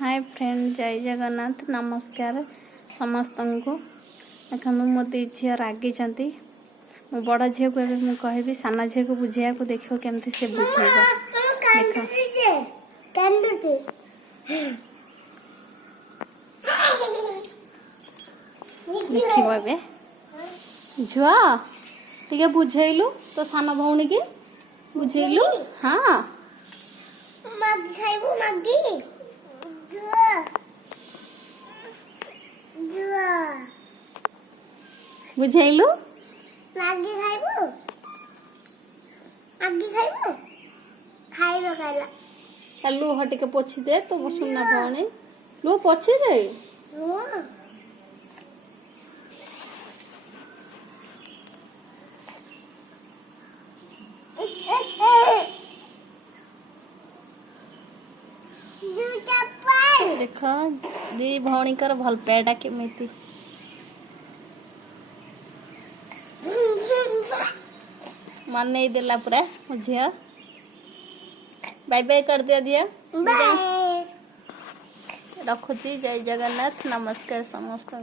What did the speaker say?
Hi friend, जय जगन्नाथ। नमस्कार समस्त को। देखो मो दी झी रागी मो बड़ झी को मुझे कहबी साना झी को बुझे को देखो केमती से बुझेगा। देखो ए झुआ टे बुझेलु तो साना भौणी की बुझेलु। हाँ बुझेलु मैगी खाइबो मैगी खाइबो खाइबो खाइला लुह टिके पोछि दे तो सुना भौणी लुह पोछि दे। देख दी भौणी कर भल पेटा केमिति मन नहीं देला पूरा झिया। बाय बाय कर दिया दिया बाय। रखुची। जय जगन्नाथ। नमस्कार समस्त।